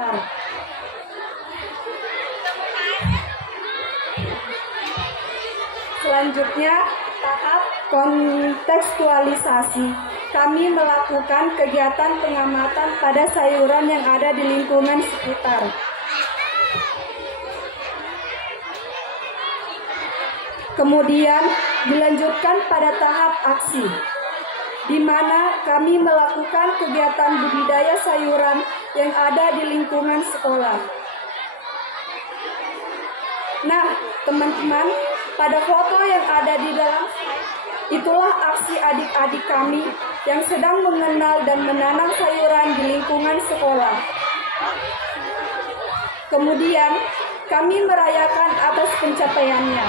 sekitar. Selanjutnya, tahap kontekstualisasi. Kami melakukan kegiatan pengamatan pada sayuran yang ada di lingkungan sekitar. Kemudian dilanjutkan pada tahap aksi, di mana kami melakukan kegiatan budidaya sayuran yang ada di lingkungan sekolah. Nah, teman-teman, pada foto yang ada di dalam itulah aksi adik-adik kami yang sedang mengenal dan menanam sayuran di lingkungan sekolah. Kemudian, kami merayakan atas pencapaiannya.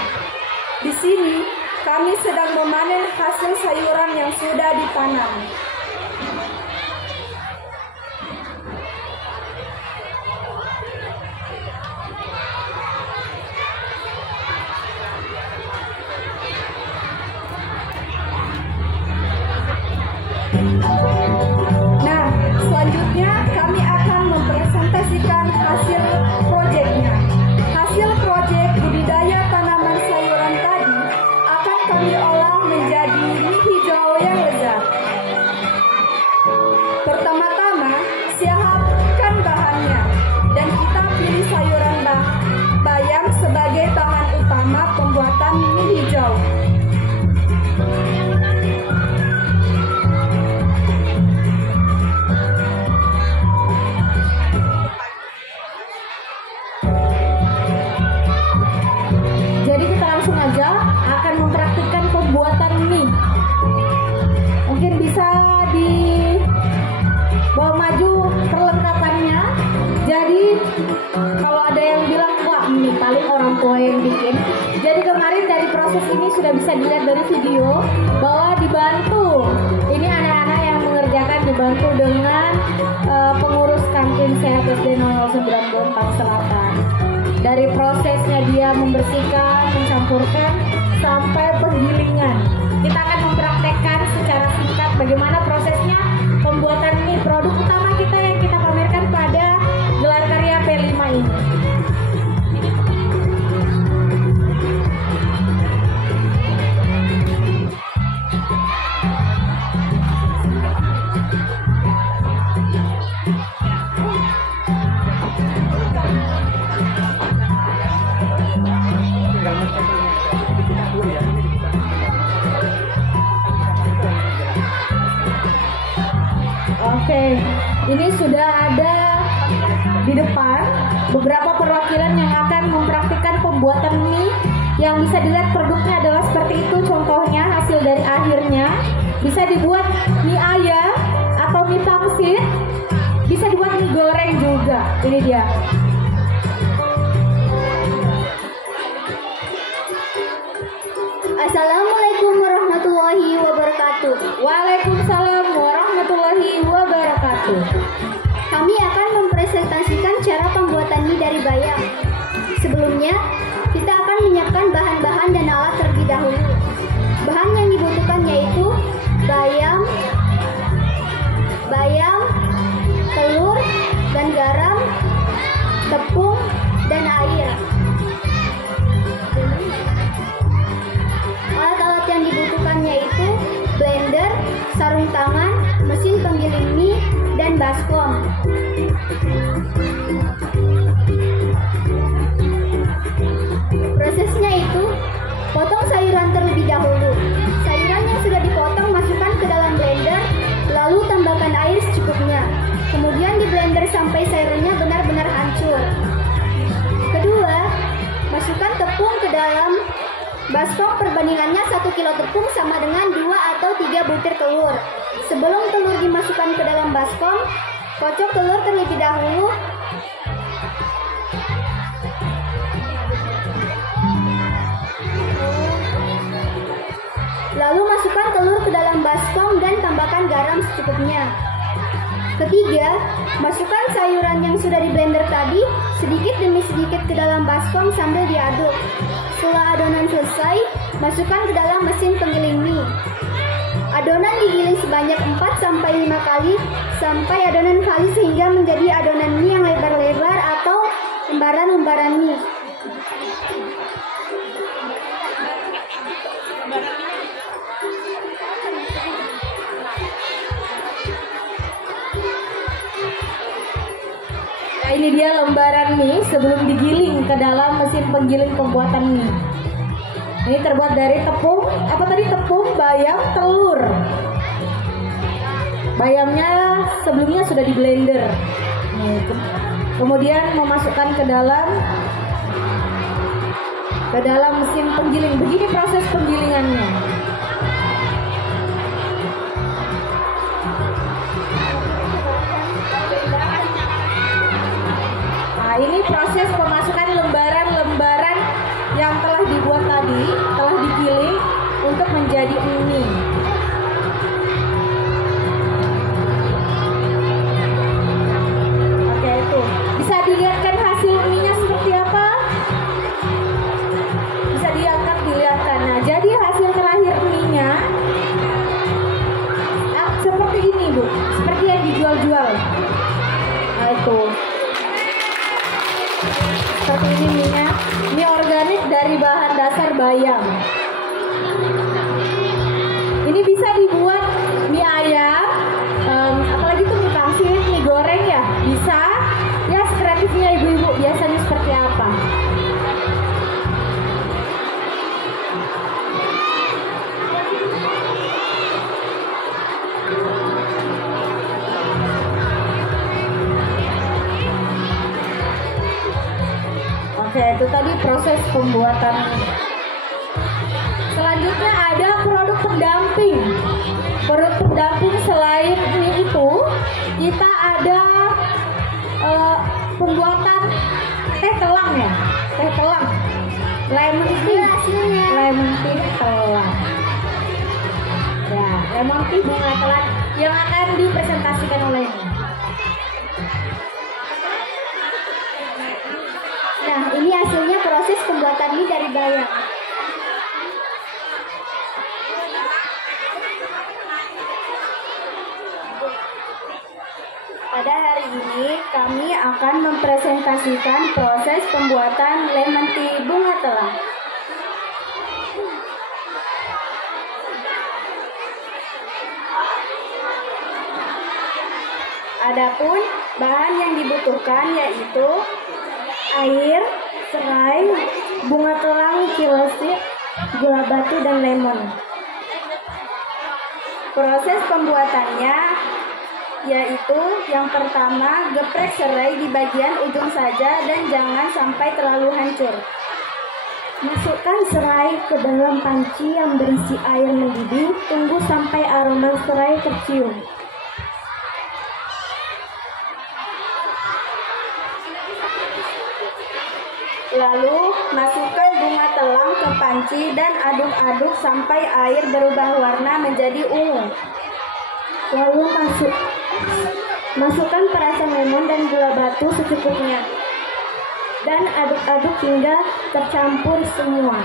Di sini, kami sedang memanen hasil sayuran yang sudah ditanam. Nah, selanjutnya kami akan mempresentasikan hasil proyeknya. Hasil proyek budidaya tanaman sayuran tadi akan kami olah menjadi mie hijau yang lezat. Pertama-tama, siapkan bahannya dan kita pilih sayuran bayam sebagai bahan utama pembuatan mie hijau. Jadi kita langsung aja akan mempraktikkan pembuatan mie. Mungkin bisa dibawa maju perlengkapannya. Jadi kalau ada yang bilang, wah ini paling orang tua yang bikin. Jadi kemarin dari proses ini sudah bisa dilihat dari video bahwa dibantu. Ini anak-anak yang mengerjakan dibantu dengan pengurus kantin sehat SD 009 Bontang Selatan. Dari prosesnya dia membersihkan, mencampurkan, sampai penggilingan. Kita akan mempraktekkan secara singkat bagaimana prosesnya pembuatan mie, produk utama kita yang kita pamerkan pada gelar karya P5 ini. Oke, ini sudah ada di depan beberapa perwakilan yang akan mempraktikkan pembuatan mie. Yang bisa dilihat produknya adalah seperti itu, contohnya hasil dari akhirnya. Bisa dibuat mie ayam atau mie pangsit, bisa dibuat mie goreng juga. Ini dia. Assalamualaikum warahmatullahi wabarakatuh. Waalaikumsalam warahmatullahi wabarakatuh. Kami akan mempresentasikan cara pembuatan mie dari bayam. Sebelumnya, kita akan menyiapkan bahan-bahan dan alat terlebih dahulu. Bahan yang dibutuhkan yaitu bayam, telur, dan garam, tepung, dan air. Alat-alat yang dibutuhkan yaitu blender, sarung tangan, mesin penggiling mie, dan baskom. Prosesnya itu, potong sayuran terlebih dahulu. Sayuran yang sudah dipotong masukkan ke dalam blender, lalu tambahkan air secukupnya. Kemudian di blender sampai sayurannya benar-benar hancur. Kedua, masukkan tepung ke dalam baskom. Perbandingannya 1 kilo tepung sama dengan 2 atau 3 butir telur. Sebelum telur dimasukkan ke dalam baskom, kocok telur terlebih dahulu. Lalu masukkan telur ke dalam baskom dan tambahkan garam secukupnya. Ketiga, masukkan sayuran yang sudah di blender tadi sedikit demi sedikit ke dalam baskom sambil diaduk. Setelah adonan selesai, masukkan ke dalam mesin penggiling mie. Adonan digiling sebanyak 4-5 kali sampai adonan kali sehingga menjadi adonan mie yang lebar-lebar lembaran mie. Nah, ini dia lembaran mie sebelum digiling ke dalam mesin penggiling pembuatan mie. Ini terbuat dari tepung, tepung, bayam, telur. Bayamnya sebelumnya sudah di blender. Kemudian memasukkan ke dalam mesin penggiling. Begini proses penggilingannya. Nah, ini proses pemasukan lembaran-lembaran yang telah dibuat tadi, telah digiling untuk menjadi mie. Oke, itu. Bisa dilihatkan hasil mie-nya seperti apa? Bisa dilihatkan. Nah, jadi hasil terakhir mie-nya seperti ini, Bu. Seperti yang dijual-jual. Nah, itu. Seperti ini mie-nya. Mie organik dari bahan dasar bayam. Ini bisa dibuat mie ayam, apalagi tuh mie pangsit, mie goreng ya, bisa. Ya, kreatifnya ibu-ibu biasanya seperti apa? Oke, itu tadi proses pembuatan. Selanjutnya ada produk pendamping. Produk pendamping selain ini itu, kita ada pembuatan teh telang ya, teh telang, lemon tea, lemon tea telang. Ya, lemon tea bunga telang yang akan dipresentasikan olehnya. Nah, ini hasilnya proses pembuatan mie dari bayam. Pada hari ini kami akan mempresentasikan proses pembuatan lemon tea bunga telang. Adapun bahan yang dibutuhkan yaitu air, serai, bunga telang, cilasit, gula batu, dan lemon. Proses pembuatannya yaitu yang pertama, geprek serai di bagian ujung saja dan jangan sampai terlalu hancur. Masukkan serai ke dalam panci yang berisi air mendidih, tunggu sampai aroma serai tercium. Lalu masukkan bunga telang ke panci dan aduk-aduk sampai air berubah warna menjadi ungu. Lalu masukkan perasan lemon dan gula batu secukupnya. Dan aduk-aduk hingga tercampur semua.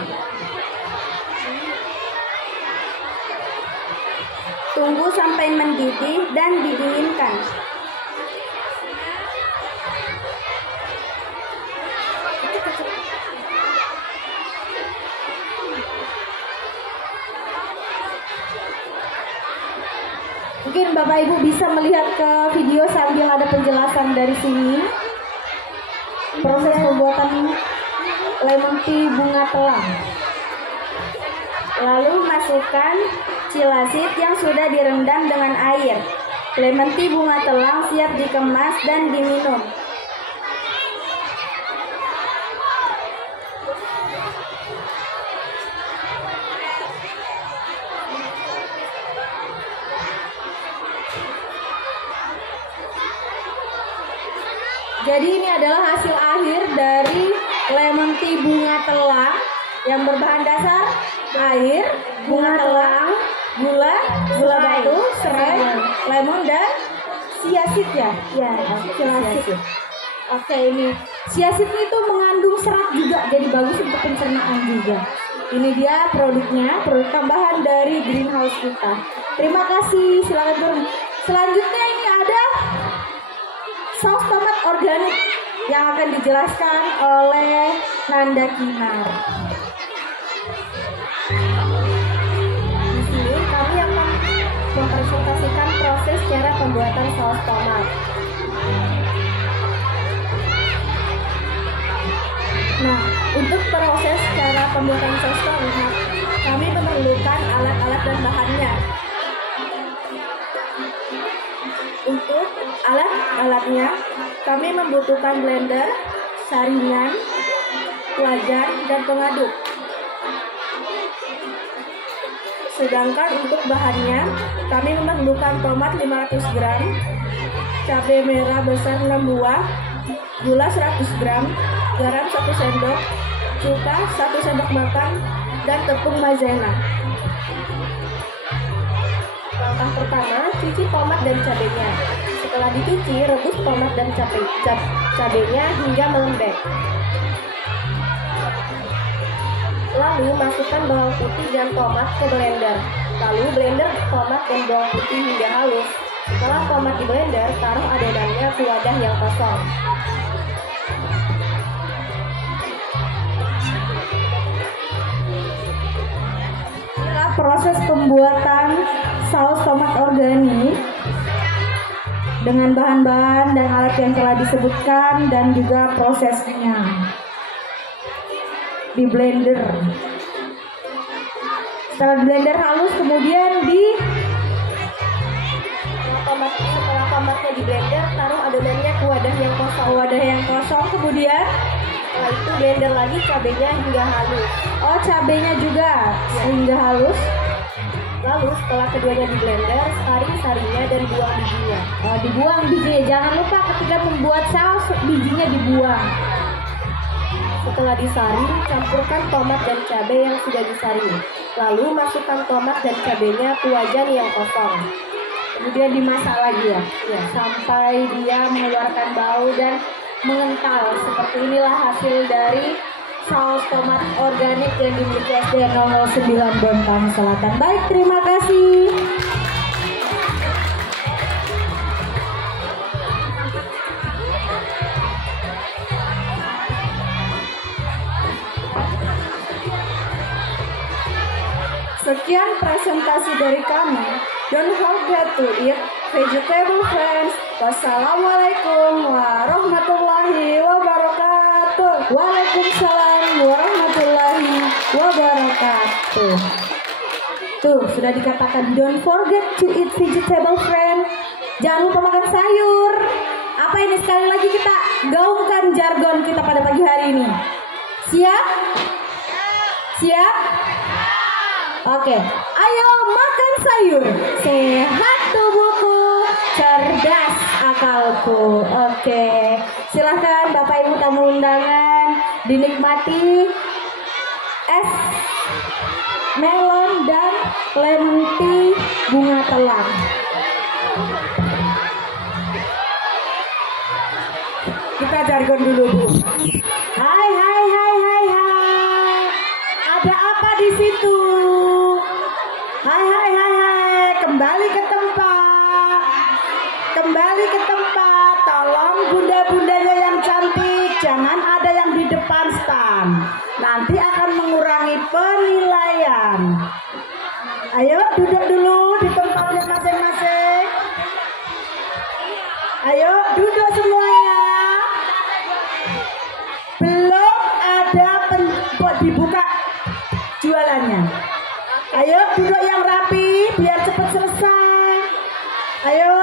Tunggu sampai mendidih dan didinginkan. Mungkin Bapak Ibu bisa melihat ke video sambil ada penjelasan dari sini. Proses pembuatan lemon tea bunga telang. Lalu masukkan cilasit yang sudah direndam dengan air. Lemon tea bunga telang siap dikemas dan diminum. Jadi ini adalah hasil akhir dari lemon tea bunga telang yang berbahan dasar air, bunga telang, gula batu, serai, lemon dan siasit ya. Ya, cilasit. Oke, ini siasit itu mengandung serat juga, jadi bagus untuk pencernaan juga. Ini dia produknya, produk tambahan dari greenhouse kita. Terima kasih, silakan turun. Selanjutnya ini ada saus tomat organik. yang akan dijelaskan oleh Nanda Kinar. Di sini kami akan mempresentasikan proses cara pembuatan saus tomat. Nah, untuk proses cara pembuatan saus tomat, kami memerlukan alat-alat dan bahannya. Untuk alat-alatnya, kami membutuhkan blender, saringan, wajan, dan pengaduk. Sedangkan untuk bahannya, kami memerlukan tomat 500 gram, cabai merah besar 6 buah, gula 100 gram, garam 1 sendok, cuka 1 sendok makan, dan tepung maizena. Langkah pertama, cuci tomat dan cabenya. Setelah dicuci, rebus tomat dan cabenya hingga melembek. Lalu masukkan bawang putih dan tomat ke blender. Lalu blender tomat dan bawang putih hingga halus. Setelah tomat di blender, taruh adonannya ke wadah yang kosong. Inilah proses pembuatan saus tomat organik dengan bahan-bahan dan alat yang telah disebutkan dan juga prosesnya di blender. Setelah di blender halus, kemudian Setelah tomatnya di blender, taruh adonannya ke wadah yang kosong. Kemudian Setelah itu blender lagi cabenya hingga halus. oh, cabenya juga hingga halus. Lalu setelah keduanya di blender, saring sarinya dan buang bijinya. Oh, dibuang bijinya. Jangan lupa ketika membuat saus bijinya dibuang. Setelah disaring, campurkan tomat dan cabai yang sudah disaring. Lalu masukkan tomat dan cabenya ke wajan yang kosong. Kemudian dimasak lagi ya, sampai dia mengeluarkan bau dan mengental. Seperti inilah hasil dari saus tomat organik yang dimiliki SD 009 Bontang Selatan. Baik, terima kasih. Sekian presentasi dari kami. Don't forget to eat vegetable friends. Wassalamualaikum warahmatullahi wabarakatuh. Waalaikumsalam warahmatullahi wabarakatuh. Tuh, sudah dikatakan don't forget to eat vegetable friend. Jangan lupa makan sayur. Apa ini, sekali lagi kita gaungkan jargon kita pada pagi hari ini. Siap? Siap? Oke, ayo makan sayur. Sehat tubuhku, cerdas akalku. Oke, silahkan Bapak Ibu tamu undangan dinikmati es melon dan lemon tea bunga telang. Kita jargon dulu, Bu. Hai, hai, hai, hai, hai. Ada apa di situ? Hai, hai, hai, hai. Kembali ke tempat. Kembali ke tempat. Tolong bunda-bundanya yang cantik, jangan ada yang di depan stand. Nanti akan mengurangi penilaian. Ayo duduk dulu di tempatnya masing-masing. Ayo duduk semuanya. Belum ada dibuka jualannya. Ayo duduk yang rapi biar cepat selesai. Ayo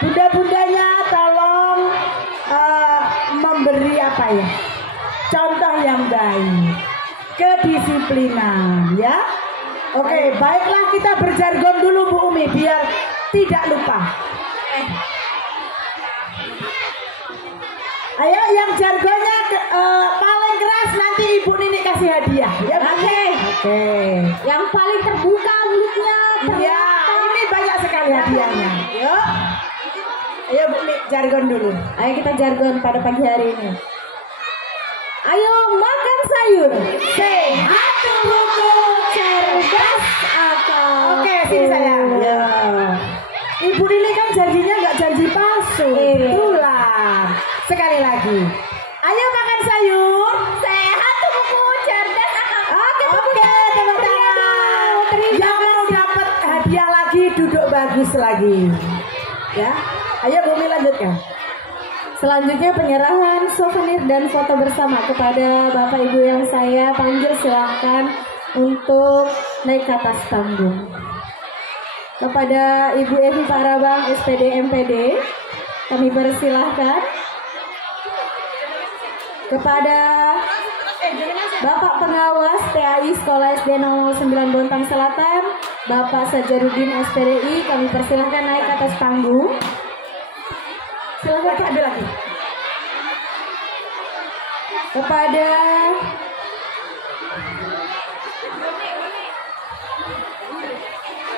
bunda-bundanya tolong memberi apa ya, contoh yang baik, kedisiplinan ya. Oke, baiklah, kita berjargon dulu Bu Umi biar tidak lupa. Ayo yang jargonnya paling keras nanti Ibu Nini kasih hadiah ya. Oke. Yang paling terbuka mulutnya. Iya, ini banyak sekali hadiahnya. Yuk. Ayo Bu Nini jargon dulu. Ayo kita jargon pada pagi hari ini. Ayo makan sayur. Sehat tubuhku, cerdas akal. Oke, sini sayang. Ya. Ibu Nini kan janjinya nggak janji palsu. Itulah. Sekali lagi. Ayo makan sayur. Sehat tubuhku, cerdas akalku. Oke, tepuk tangan. Yang mau dapat hadiah lagi duduk bagus lagi. Ya. Ayo Bumi lanjutkan. Selanjutnya penyerahan souvenir dan foto bersama kepada Bapak Ibu yang saya panggil, silahkan untuk naik ke atas panggung. Kepada Ibu Evi Parabang SPD MPD kami persilahkan. Kepada Bapak Pengawas PAI Sekolah SD 009 Bontang Selatan Bapak Sajarudin SPDI kami persilahkan naik ke atas panggung. Silakan Pak, ada lagi. Kepada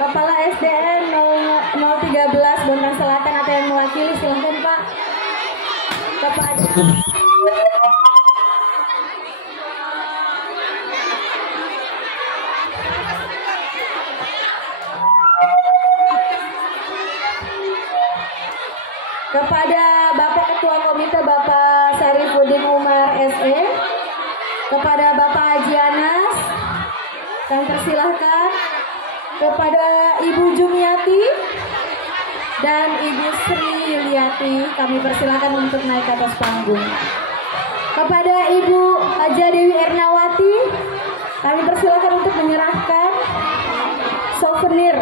Kepala SDN 013 Bontang Selatan atau yang mewakili, silakan Pak. Kepada Kepada Bapak Ketua Komite Bapak Syarifuddin Umar SE, kepada Bapak Haji Anas, kami persilahkan. Kepada Ibu Jumiati dan Ibu Sri Yuliati, kami persilahkan untuk naik ke atas panggung. Kepada Ibu Haja Dewi Ernawati, kami persilahkan untuk menyerahkan souvenir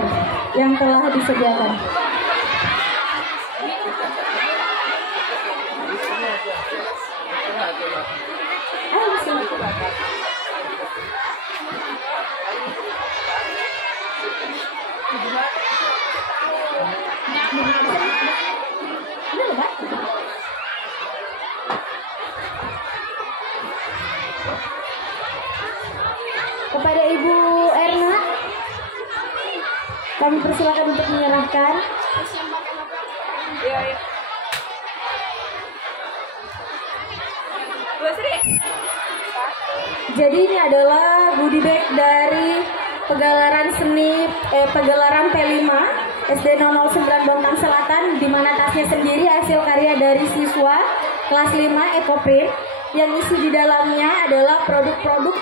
yang telah disediakan. Kepada Ibu Erna, kami persilakan untuk menyerahkan. Jadi ini adalah goodie bag dari Pegelaran P5 SD 009 Bontang Selatan, di mana tasnya sendiri hasil karya dari siswa kelas 5 Ekoprint, yang isi di dalamnya adalah produk-produk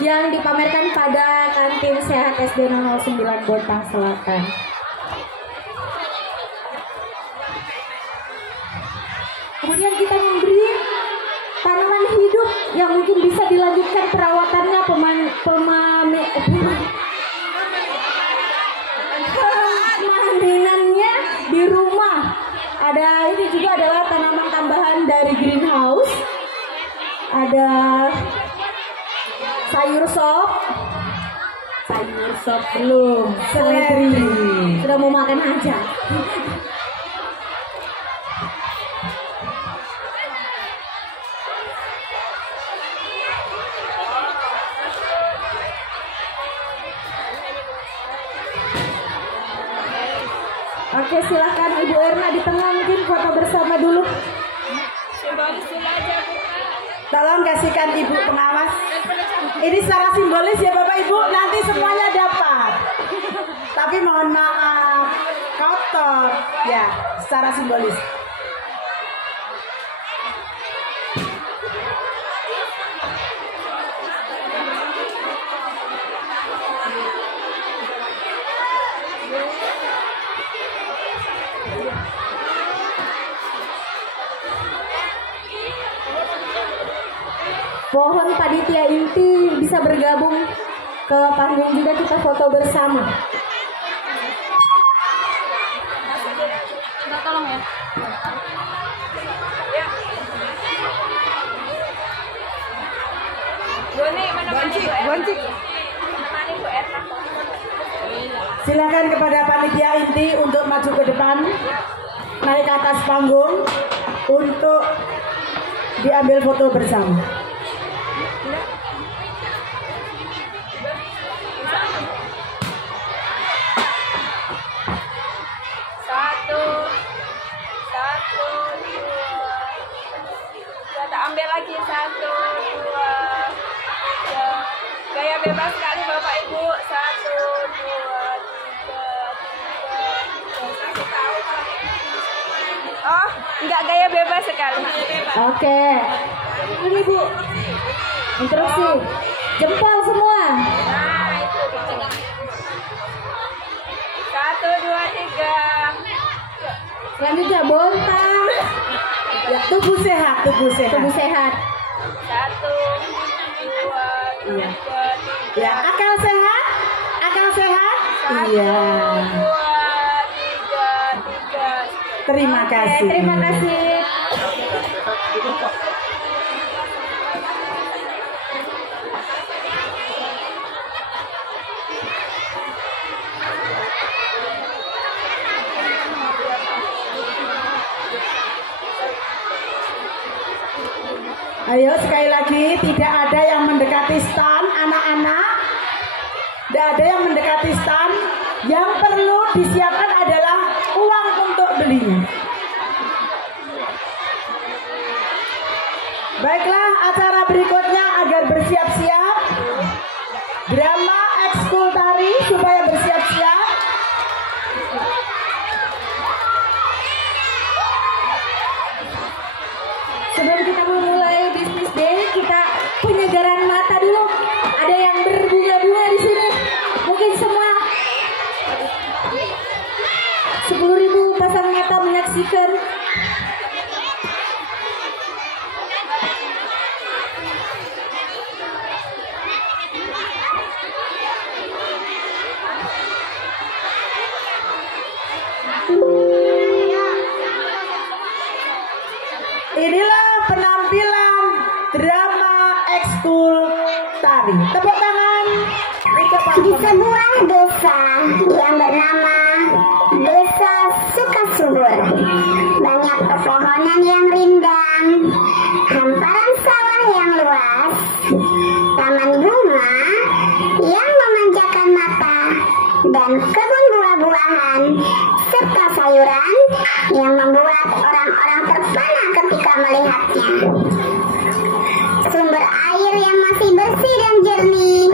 yang dipamerkan pada kantin sehat SD 009 Bontang Selatan. Kemudian kita memberi tanaman hidup yang mungkin bisa dilanjutkan perawatannya, pemanenannya di rumah. Ada ini juga adalah tanaman tambahan dari greenhouse. Ada sayur sop belum, seledri sudah mau makan aja. Oke, silakan Ibu Erna di tengah, mungkin foto bersama dulu. Tolong kasihkan Ibu pengawas. Ini secara simbolis ya Bapak Ibu, nanti semuanya dapat. Tapi mohon maaf, kotor ya, secara simbolis. Mohon panitia inti bisa bergabung ke panggung juga, kita foto bersama. Tolong ya. Gonci. Silakan kepada panitia inti untuk maju ke depan, naik ke atas panggung untuk diambil foto bersama. Ambil lagi 1, 2, 3. Gaya bebas sekali Bapak Ibu. 1, 2, 3, 4. Oh, enggak Kak gaya bebas sekali. Oke. Ini Bu. Instruksi. Jempol semua. Nah, itu. 1, 2, 3. Selanjutnya bontang. Ya, tubuh sehat, tubuh sehat. Tubuh sehat. 1, 2, 3. Ya, akal sehat? Akal sehat? Iya. 2, 3. Terima Oke, kasih. terima kasih. Ayo sekali lagi, tidak ada yang mendekati stand, anak-anak. Tidak ada yang mendekati stand. Yang perlu disiapkan adalah uang untuk belinya. Baiklah, acara berikutnya agar bersiap-siap. Drama ekskul tari supaya bersiap-siap. Sebelum kita memulai bisnis day, kita penyegaran mata dulu. Ada yang berbunga-bunga di sini. Mungkin semua 10.000 pasang mata menyaksikan. Inilah penampilan drama ekskul tari. Tepuk tangan. Di sebuah desa yang bernama Desa Sukasubur, banyak pepohonan yang rindang, hamparan sawah yang luas, taman bunga yang memanjakan mata, dan kebun buah-buahan serta sayuran yang membuat orang-orang terpana ketika melihatnya. Sumber air yang masih bersih dan jernih,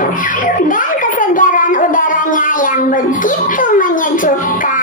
dan kesegaran udaranya yang begitu menyejukkan.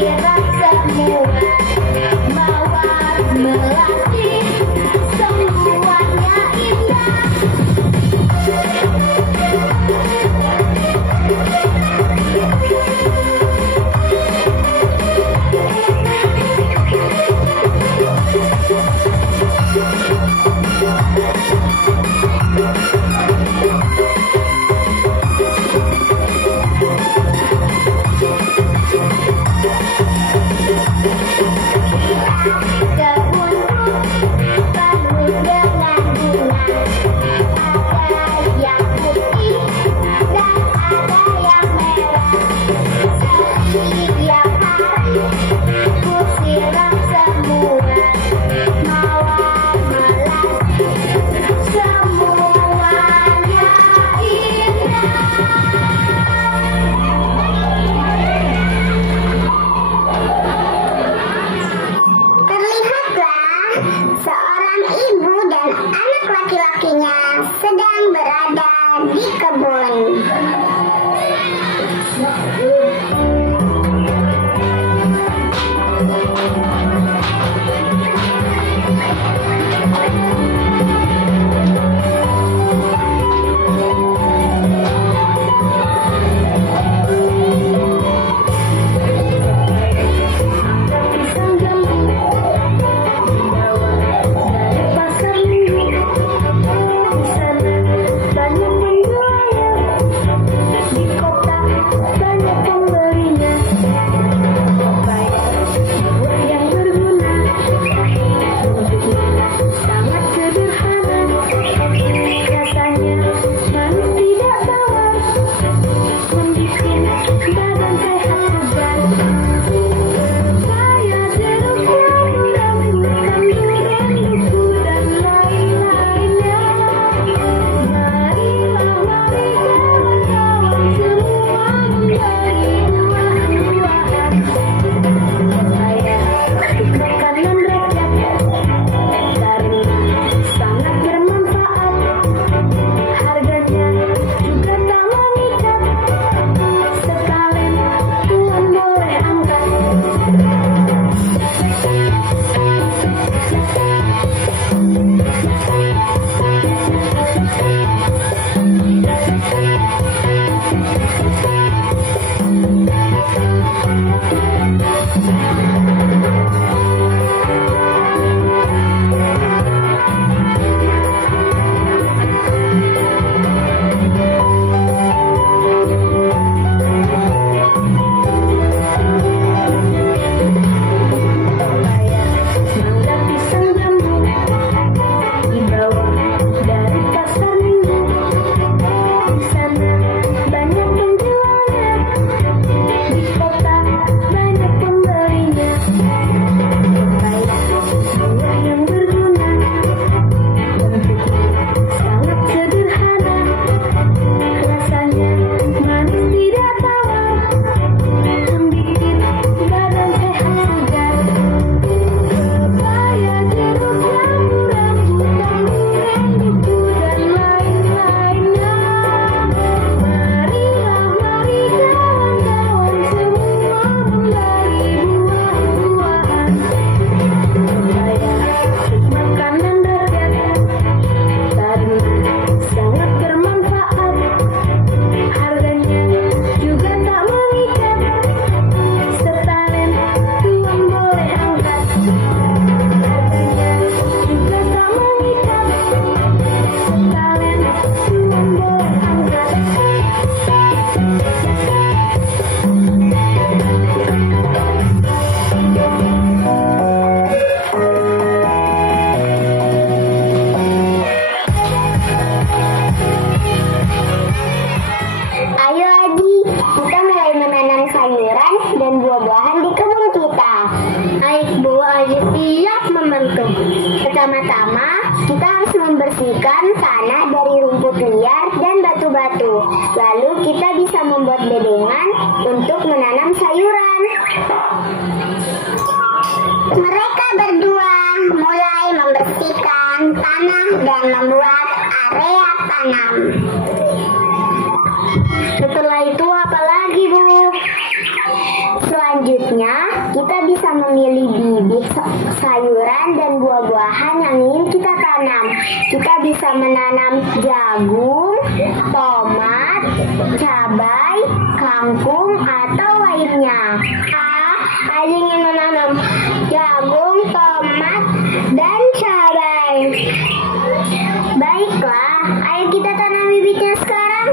siram semua mawar melati semuanya indah. Seorang ibu dan anak laki-lakinya sedang berada di kebun. Pertama-tama, kita harus membersihkan tanah dari rumput liar dan batu-batu. Lalu kita bisa membuat bedengan untuk menanam sayuran. Mereka berdua mulai membersihkan tanah dan membuat area tanam. Setelah itu apa lagi, Bu? Selanjutnya Selanjutnya, kita bisa memilih bibit sayuran dan buah-buahan yang ingin kita tanam. Kita bisa menanam jagung, tomat, cabai, kangkung, atau lainnya. Saya ingin menanam jagung, tomat, dan cabai. Baiklah, ayo kita tanam bibitnya sekarang.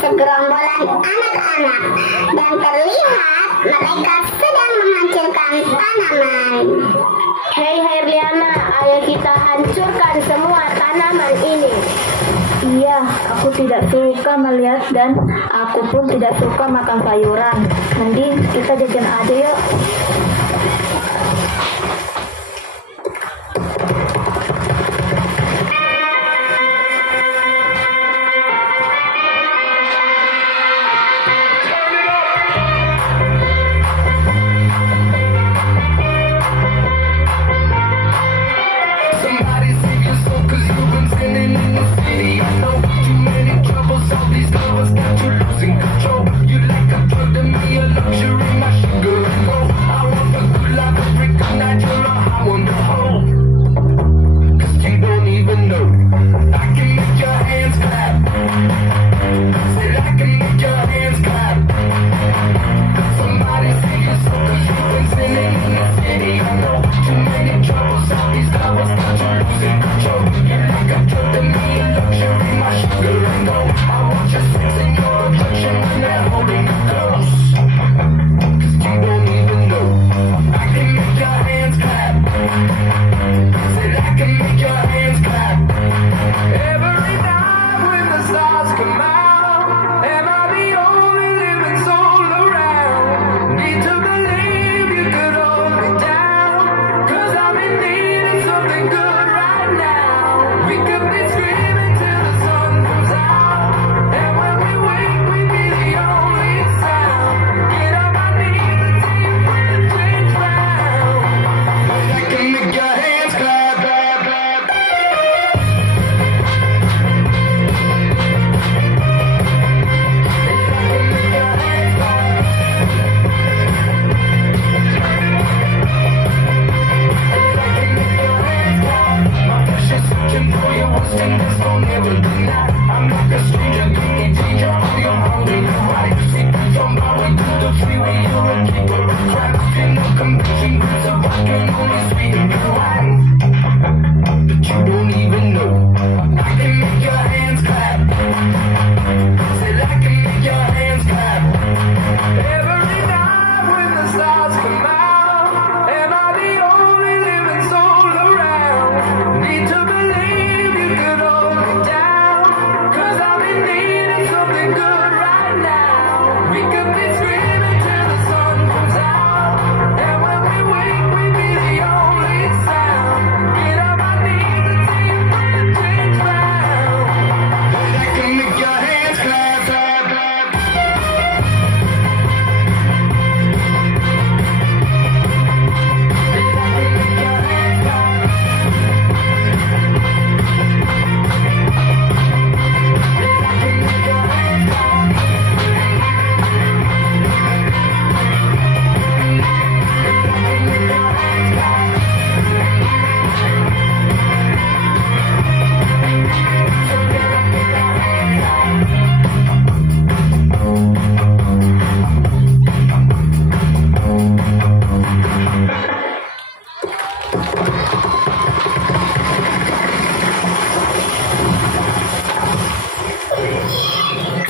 segerombolan anak-anak dan terlihat mereka sedang menghancurkan tanaman. Hei Herliana, ayo kita hancurkan semua tanaman ini. Iya, aku tidak suka melihat dan aku pun tidak suka makan sayuran. Nanti kita jajan aja yuk. Somebody save your soul, 'cause you've been sinning in the city. I know too many troubles, all these hours got you losing control. You like a drug to me, a luxury, my sugar and gold. I want the good life, a brick of natural, I want the whole. Cause you don't even know. I can make your hands clap. Said I can make your hands clap. Somebody say you're so cause you've been sinning in the city. I know too many troubles, all these hours got you losing control. You like a drug to me, a luxury, my sugar and gold. I want your sex and your affection when they're holding you close. Cause you don't even know. I can make your hands clap. Said I can make your hands clap. Every night when the stars come out, am I the only living soul around? Need to believe you could hold me down, cause I'm in need of something good right now. We could be screaming till the sun comes out, and when we wake we'd be the only sound. Get on my knees and see if we can change round. I can make your hands clap, clap, clap. I'm like a stranger, give me danger, all your holding the right. See through your power through the freeway, you're a keeper of cracks. Feel no conviction, roots of rock and only sweet and wine. But you don't even know. I can make your hands clap. Said I can make your hands clap. Every night when the stars come out, am I the only living soul around? Need to believe you could hold me down, cause I'm in need of something good right now. We could be screaming till the sun comes out, and when we wake we'd be the only sound. Get on my knees and see if we can change round. I can make your hands clap, clap, clap.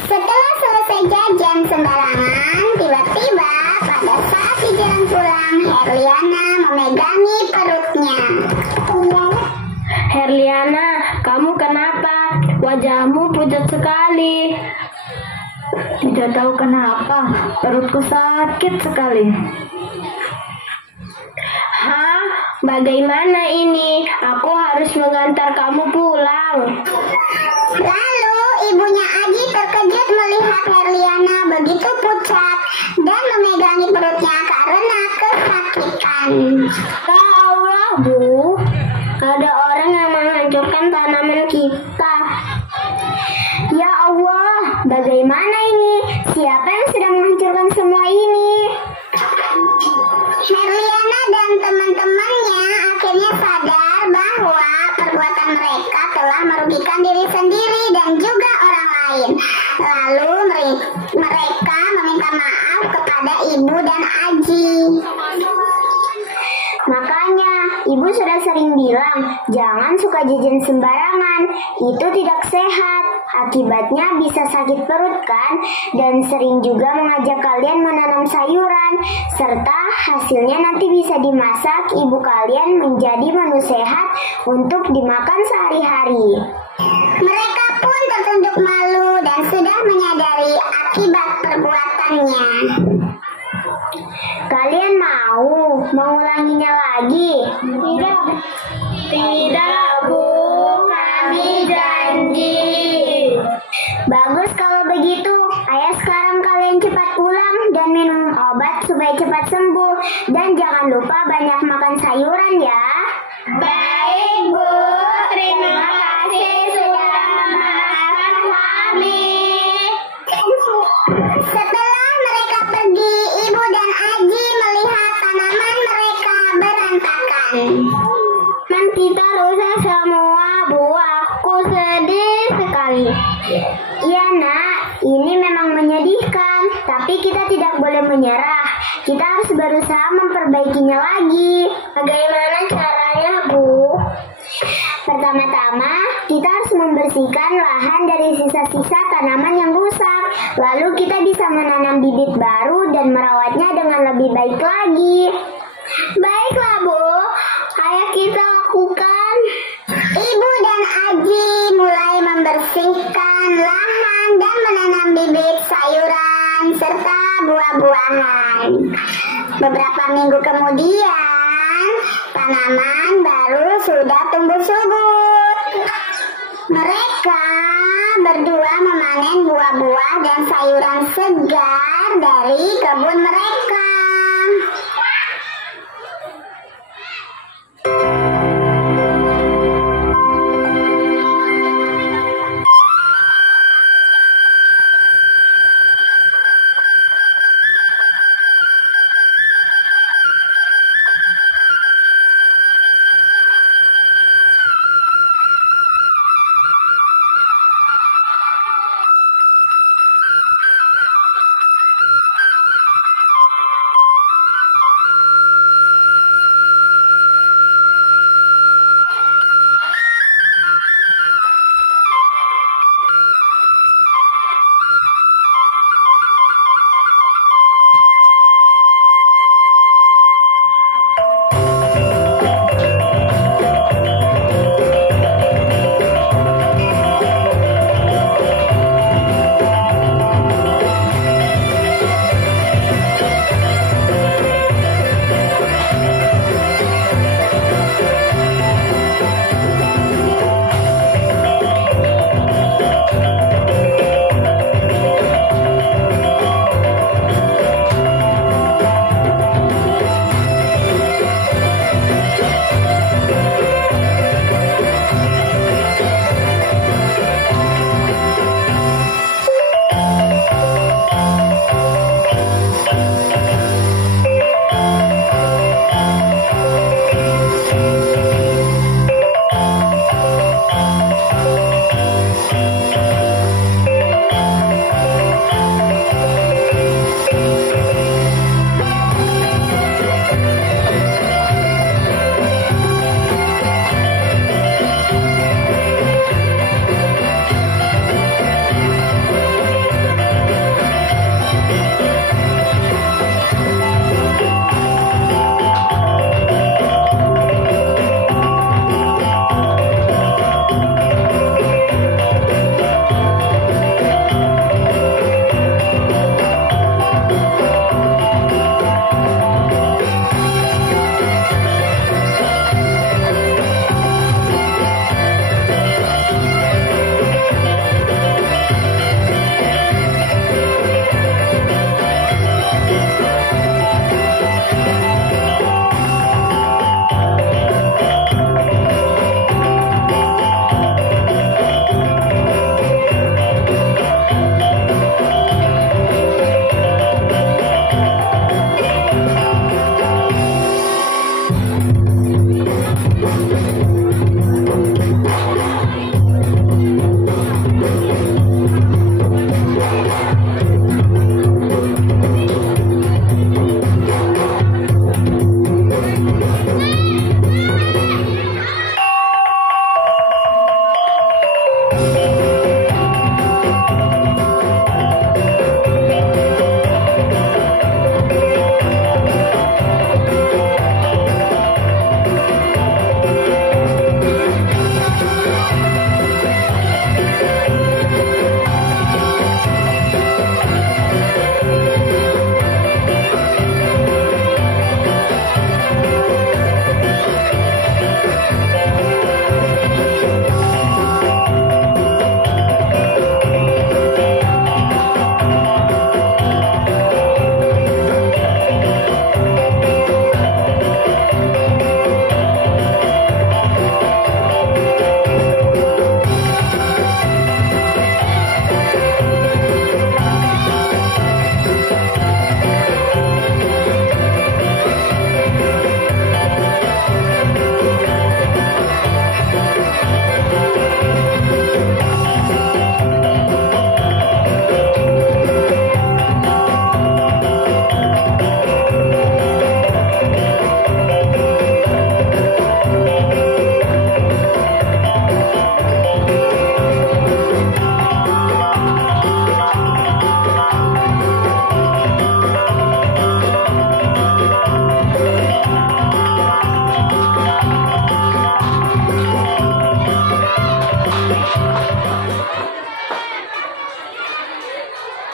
Setelah selesai jajan sembarangan, tiba-tiba pada saat di jalan pulang, Herliana memegangi perutnya. Herliana, kamu kenapa? Wajahmu pucat sekali. Tidak tahu kenapa, perutku sakit sekali. Hah? Bagaimana ini? Aku harus mengantar kamu pulang. Lalu ibunya Aji terkejut melihat Herliana begitu pucat dan memegangi perutnya karena kesakitan. Ya Allah, Bu. Ada orang yang menghancurkan tanaman kita. Ya Allah, bagaimana ini? Siapa yang sedang menghancurkan semua ini? Herliana dan teman-temannya akhirnya sadar bahwa perbuatan mereka telah merugikan diri sendiri dan juga orang lain. Lalu mereka meminta maaf kepada ibu dan Aji. Makanya, ibu sudah sering bilang, jangan suka jajan sembarangan, itu tidak sehat. Akibatnya bisa sakit perut kan? Dan sering juga mengajak kalian menanam sayuran, serta hasilnya nanti bisa dimasak ibu kalian menjadi menu sehat untuk dimakan sehari-hari. Mereka pun tertunduk malu dan sudah menyadari akibat perbuatannya. Kalian mau mengulanginya lagi? Tidak, Bu. Kami janji. Bagus kalau begitu. Ayo sekarang kalian cepat pulang dan minum obat supaya cepat sembuh. Dan jangan lupa banyak makan sayuran ya. Baik, Bu. Terima kasih sudah memaafkan kami. memang menyedihkan, tapi kita tidak boleh menyerah. Kita harus berusaha memperbaikinya lagi. Bagaimana caranya, Bu? Pertama-tama, kita harus membersihkan lahan dari sisa-sisa tanaman yang rusak. Lalu kita bisa menanam bibit baru dan merawatnya dengan lebih baik lagi. Baiklah, Bu. Ayo kita lakukan. Ibu dan Aji mulai membersihkan lahan dan menanam bibit sayuran serta buah-buahan. Beberapa minggu kemudian, tanaman baru sudah tumbuh subur. Mereka berdua memanen buah-buah dan sayuran segar dari kebun mereka.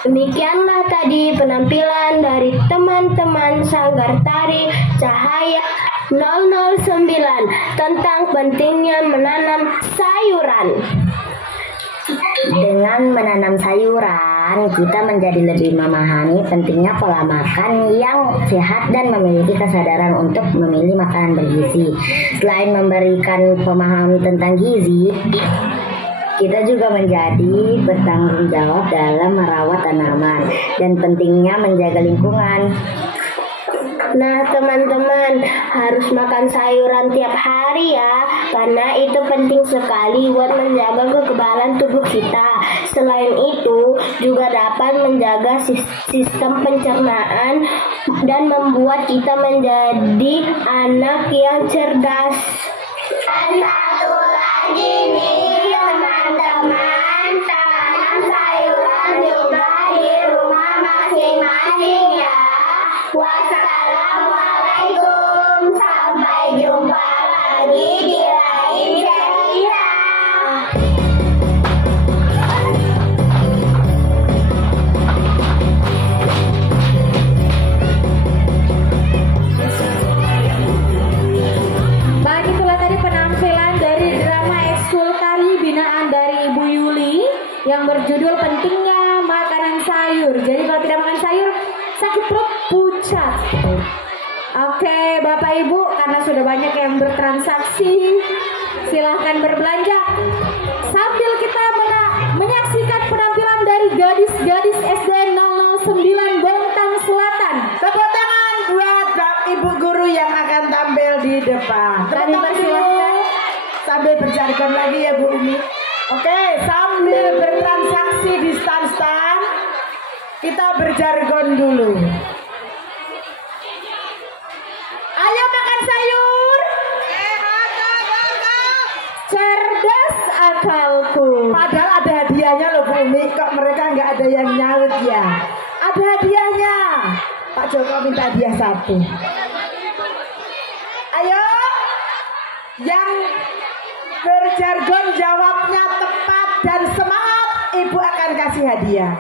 Demikianlah tadi penampilan dari teman-teman Sanggar Tari Cahaya 009 tentang pentingnya menanam sayuran. Dengan menanam sayuran, kita menjadi lebih memahami pentingnya pola makan yang sehat dan memiliki kesadaran untuk memilih makanan bergizi. Selain memberikan pemahaman tentang gizi, kita juga menjadi bertanggung jawab dalam merawat tanaman dan pentingnya menjaga lingkungan. Nah teman-teman, harus makan sayuran tiap hari ya, karena itu penting sekali buat menjaga kekebalan tubuh kita. Selain itu, juga dapat menjaga sistem pencernaan dan membuat kita menjadi anak yang cerdas. Dan satu lagi nih teman-teman, tanam sayuran juga di rumah masing-masing ya. Wassalamualaikum, sampai jumpa lagi di lain cerita. Baik, itulah tadi penampilan dari drama ekskul tari binaan dari Ibu Yuli yang berjudul Pentingnya Makanan Sayur. Jadi kalau tidak makan sayur, sakit perut, pucat. Oke, Bapak Ibu, karena sudah banyak yang bertransaksi, silahkan berbelanja. Sambil kita menyaksikan penampilan dari gadis-gadis SD 009 Bontang Selatan. Tepuk tangan buat ibu guru yang akan tampil di depan. Kami persilahkan. Sambil berjargon lagi ya Bu Umi. Oke, sambil bertransaksi di stand-stand, kita berjargon dulu. Ayo makan sayur. Cerdas akalku. Padahal ada hadiahnya loh Bu Umi. Kok mereka nggak ada yang nyaut ya? Ada hadiahnya. Pak Joko minta hadiah 1. Ayo, yang berjargon jawabnya tepat dan semangat, Ibu akan kasih hadiah.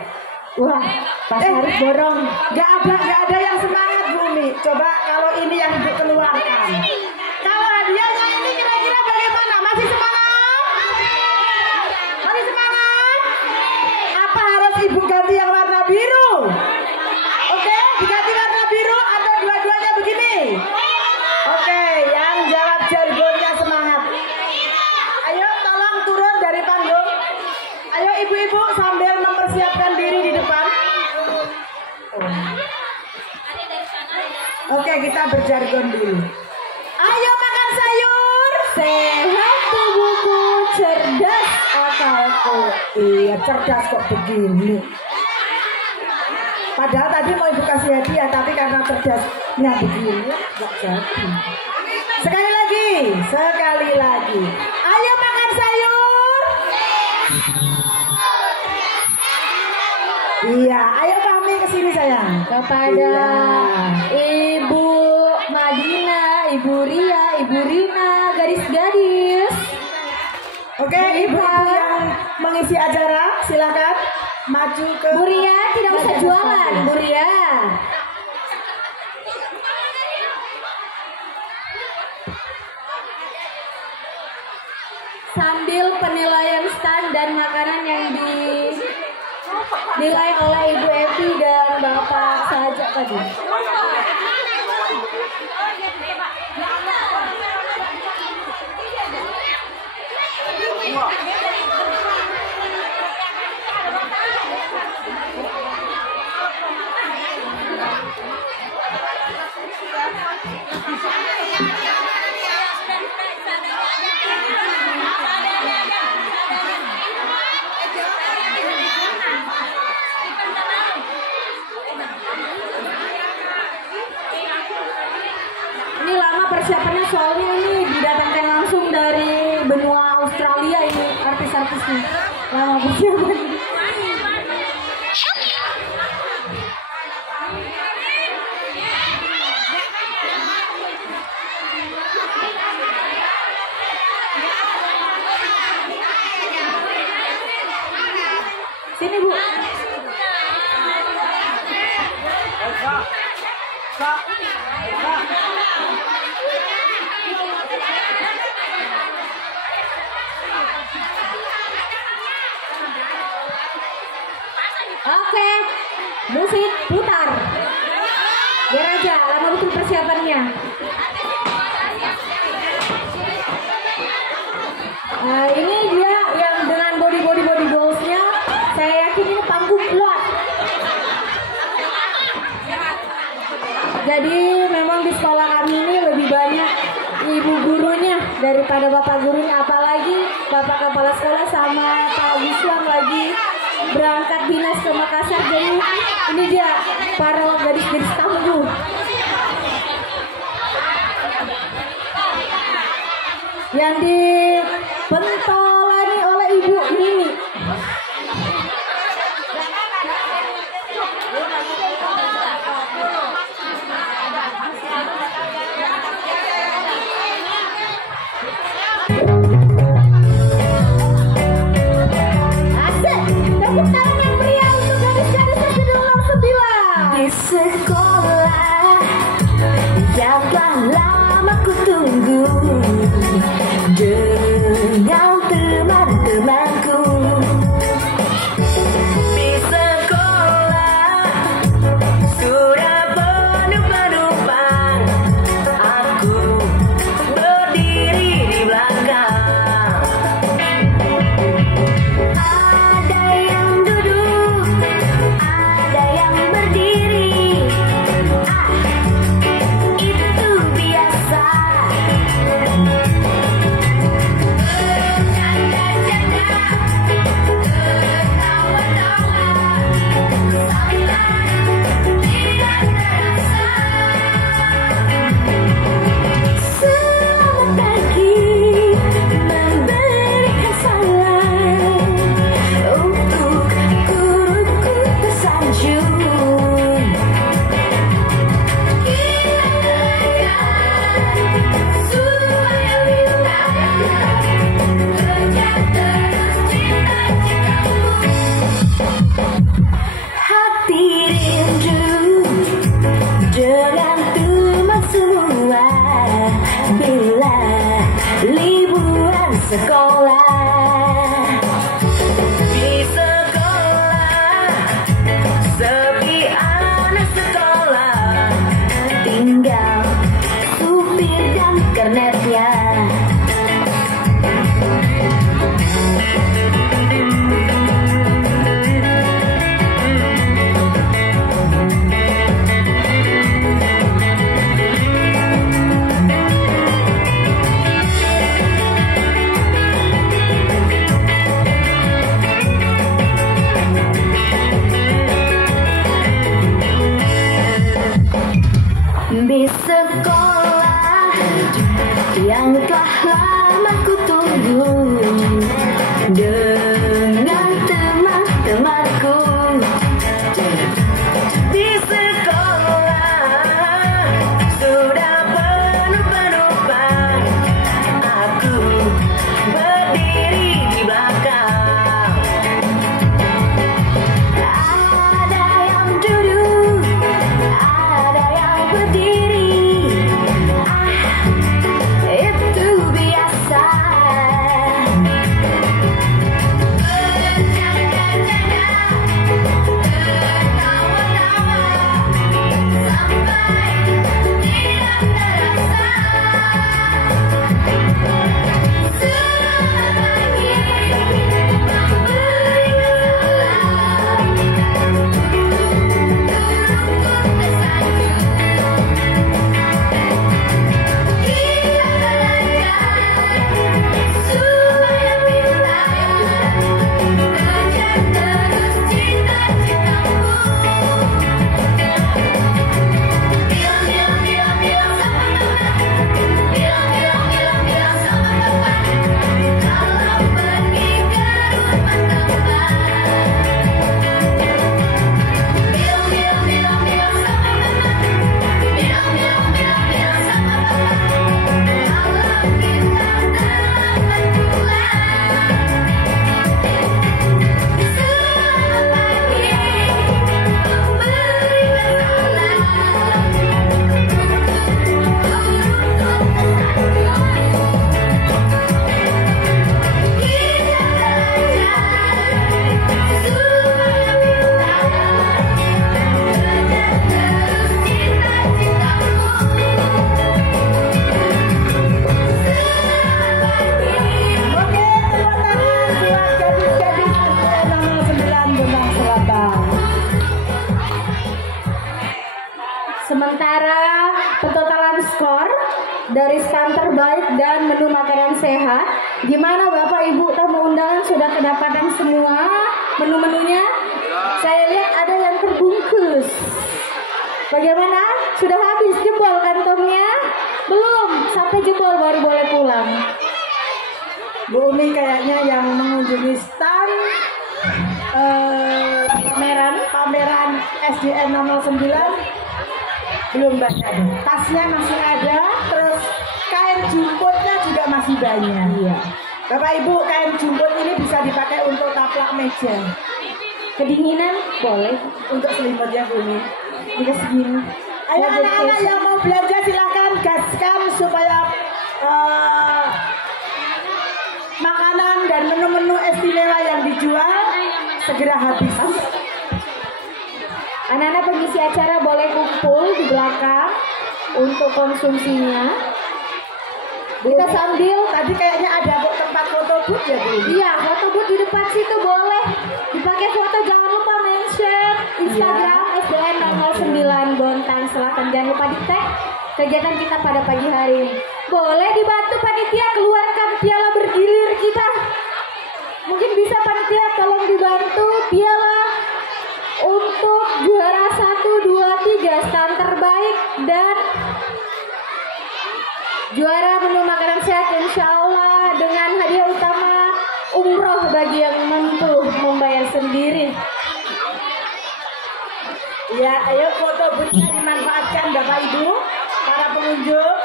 Wah, Pak harus borong. Nggak ada yang semangat Bu Umi. Coba kalau ini yang Ibu keluarkan. Kalau hadiahnya ini kira-kira bagaimana? Masih semangat? Masih semangat? Apa harus Ibu ganti yang warna biru? Oke, diganti warna biru atau dua-duanya begini? Oke, yang jawab jargonnya semangat. Ayo tolong turun dari panggung. Ayo ibu-ibu sambil mempersiapkan diri di depan. Oke, kita berjargon dulu. Ayo makan sayur. Sehat tubuhku, cerdas akalku. Iya, cerdas kok begini. Padahal tadi mau Ibu kasih hadiah, tapi karena cerdasnya begini, nggak jadi. Sekali lagi. Ayo makan sayur. Iya, ayo kami ke sini sayang. Kepada Ibu Madina, Ibu Ria, Ibu Rina, gadis-gadis. Oke, ibu-ibu yang mengisi acara, silakan maju ke. Bu Ria tidak usah jualan, Bu Ria. Sambil penilaian stand dan makanan yang dinilai oleh Ibu Evi dan Bapak saja tadi. Ini lama persiapannya, soalnya ini didatangkan langsung dari benua Australia ini artis-artisnya. Lama persiapan. Sini Bu. Oke, musik putar. Biar aja, lama betul persiapannya. Ini dia yang dengan body goalsnya. Saya yakin ini panggung luar. Jadi memang di sekolah kami ini lebih banyak ibu gurunya daripada bapak gurunya, apalagi bapak kepala sekolah sama Pak Wiswan lagi berangkat dinas ke Makassar. Jadi ini dia para gadis-gadis tangguh. Yang dipentolani oleh Ibu Nini. Di sekolah yang telah lama ku tunggu dengan teman-temanku. Di sekolah sudah penuh penumpang, aku berdiri di belakang. Ada yang duduk, ada yang berdiri. Itu biasa. Selamat pagi, memberikan salam untuk guruku tersanjung. Supaya wilayah kerja terus cita-citamu. Hati rindu dengan teman semua bila liburan sekolah. Di sekolah sepi anak sekolah, tinggal supir dan kernetnya. Di sekolah yang telah lama ku tunggu dengan teman-temanku. Di sekolah sudah penuh penumpang, aku berdiri di belakang. Ada yang duduk, ada yang berdiri. Itu biasa. sementara pentotalan skor dari stand terbaik dan menu makanan sehat, gimana Bapak Ibu tamu undangan sudah kedapatan semua menu-menunya? Saya lihat ada yang terbungkus. Bagaimana? Sudah habis jebol kantongnya? Belum, sampai jebol baru boleh pulang. Bu Umi kayaknya yang mengunjungi stand pameran SDN 009 belum banyak. Tasnya masih ada, terus kain jumputnya juga masih banyak. Iya. Bapak Ibu, kain jumput ini bisa dipakai untuk taplak meja. Kedinginan boleh Untuk selimutnya Bu Umi. juga segini. Ayo anak-anak yang mau belanja silahkan gaskan supaya makanan dan menu-menu istimewa yang dijual segera habis. Anak-anak pengisi acara boleh kumpul di belakang untuk konsumsinya. Kita sambil Tadi kayaknya ada tempat foto booth ya Bu? iya foto booth di depan situ boleh dipakai foto. Jangan lupa mention Instagram SDN 009 Bontang Selatan. Jangan lupa di tag kegiatan kita pada pagi hari ini. Boleh dibantu panitia keluarkan piala bergilir kita. Mungkin bisa panitia tolong dibantu piala untuk juara 1, 2, 3 stand terbaik dan juara menu makanan sehat, insya Allah dengan hadiah utama umroh bagi yang mampu membayar sendiri. Ya, ayo foto boothnya dimanfaatkan Bapak Ibu, para pengunjung,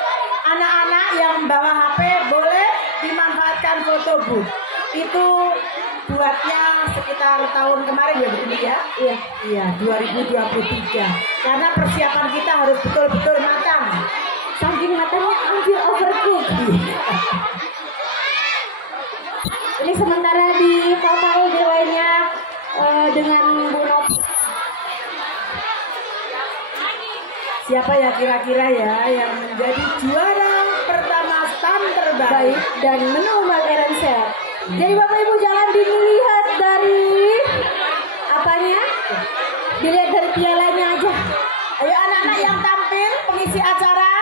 anak-anak yang bawa HP boleh dimanfaatkan foto booth. Itu buatnya sekitar tahun kemarin ya Bu ya? Iya, 2023. Karena persiapan kita harus betul-betul matang. Saking matanya hampir overcook. Ini sementara di total nilainya dengan Bu Novi. Siapa ya kira-kira ya yang menjadi juara pertama stand terbaik? Baik dan menu makanan sehat. Jadi Bapak Ibu jangan dilihat dari apanya, dilihat dari pialanya aja. Ayo anak-anak yang tampil pengisi acara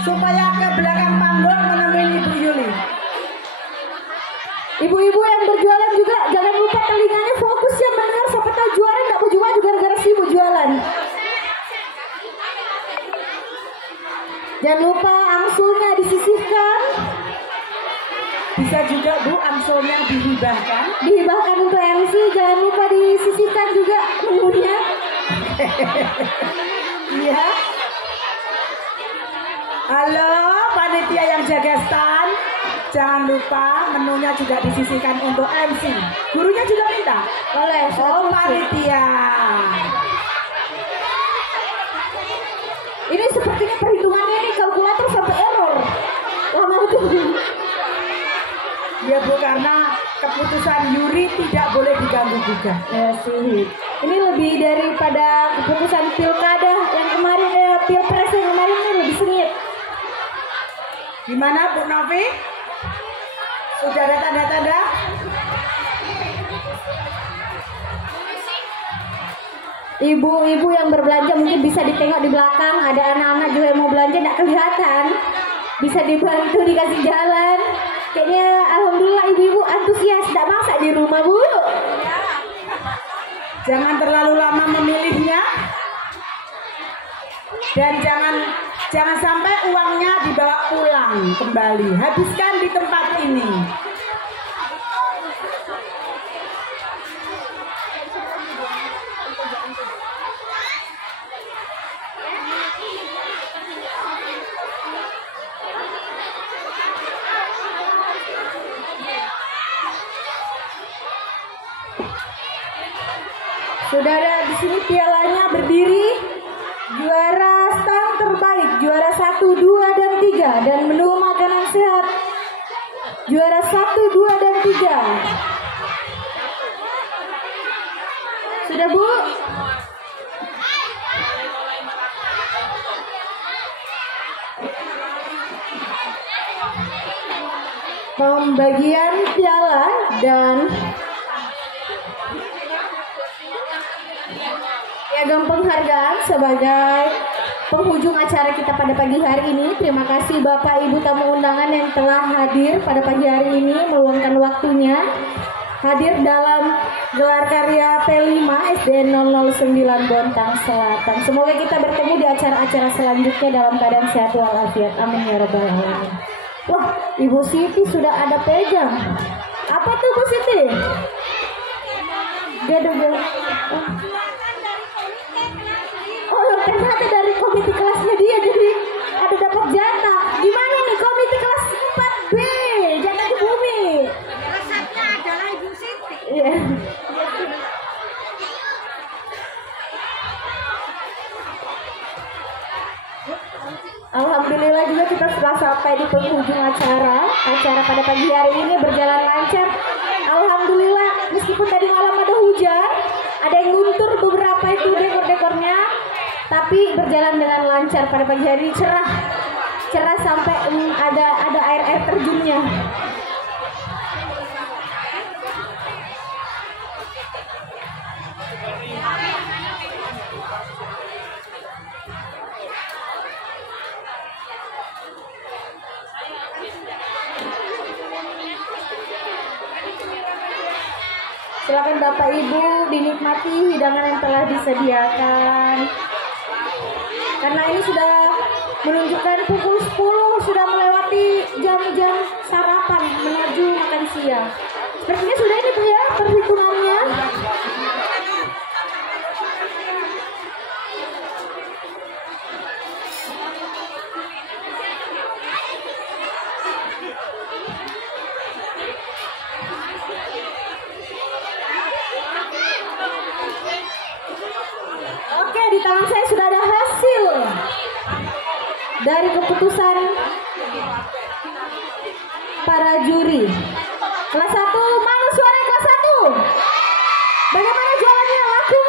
supaya ke belakang panggung menemui Ibu Yuli. Ibu-ibu yang berjualan juga jangan lupa telinganya fokus ya mendengar, siapa tahu juara nggak mau jual juga gara-gara sibuk jualan. Jangan lupa angsulnya disisihkan. Bisa juga Bu angsulnya dihibahkan. Dihibahkan untuk MC, jangan lupa disisihkan juga menunya. Iya. Halo panitia yang jaga stand, jangan lupa menunya juga disisihkan untuk MC. Gurunya juga minta. Boleh. Oh panitia. Ini sepertinya perhitungannya nih kalkulator sampai error. Lama betul. Ya Bu, karena keputusan Yuri tidak boleh diganggu juga. Ya sih. Ini lebih daripada keputusan pilkada yang kemarin, pilpres yang kemarin ini lebih sengit. Gimana Bu Novi? Sudah ada tanda-tanda? Ibu-ibu yang berbelanja mungkin bisa ditengok di belakang. Ada anak-anak juga yang mau belanja tidak kelihatan. Bisa dibantu dikasih jalan. Kayaknya alhamdulillah ibu-ibu antusias. Tidak masak di rumah Bu. Jangan terlalu lama memilihnya. Dan jangan sampai uangnya dibawa pulang kembali. Habiskan di tempat ini. Sudah ada di sini pialanya berdiri. Juara stand terbaik, juara 1, 2, dan 3 dan menu makanan sehat. Juara 1, 2, dan 3. Sudah Bu? Pembagian piala dan piagam penghargaan sebagai penghujung acara kita pada pagi hari ini. Terima kasih Bapak Ibu tamu undangan yang telah hadir pada pagi hari ini, meluangkan waktunya hadir dalam gelar karya P5 SD 009 Bontang Selatan. Semoga kita bertemu di acara-acara selanjutnya dalam keadaan sehat walafiat. Amin ya rabbal alamin. Wah, Ibu Siti sudah ada pegang. Apa tuh Bu Siti? Gado-gado. Oh, ternyata dari komite kelasnya dia, jadi ada dapat jatah. Gimana nih komite kelas 4B? Jatah di bumi. Resepnya adalah Ibu Siti. Iya. Alhamdulillah juga kita setelah sampai di penghujung acara pada pagi hari ini berjalan lancar. Alhamdulillah, meskipun tadi malam ada hujan, ada yang luntur beberapa itu dekor-dekornya, tapi berjalan dengan lancar pada pagi hari ini, cerah sampai ada air terjunnya. Silakan Bapak Ibu dinikmati hidangan yang telah disediakan. Karena ini sudah menunjukkan pukul 10, sudah melewati jam-jam sarapan menuju makan siang. Sepertinya sudah ini Bu ya perhitungannya. Oke, di tangan saya sudah ada hasil dari keputusan para juri. Kelas 1, mana suara kelas 1? Bagaimana jualannya, laku?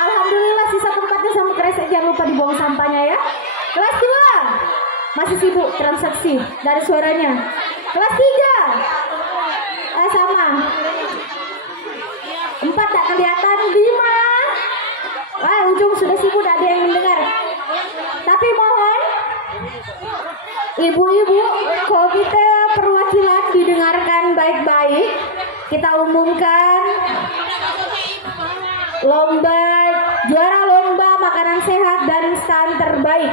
Alhamdulillah, sisa tempatnya sama kresek, jangan lupa dibuang sampahnya ya. Kelas 2 masih sibuk transaksi dari suaranya. Kelas 3 sama 4 tak kelihatan. 5 wah, ujung sudah sibuk, tak ada yang mendengar. Tapi mohon ibu-ibu, komite perwakilan didengarkan baik-baik. Kita umumkan juara lomba makanan sehat dan stand terbaik.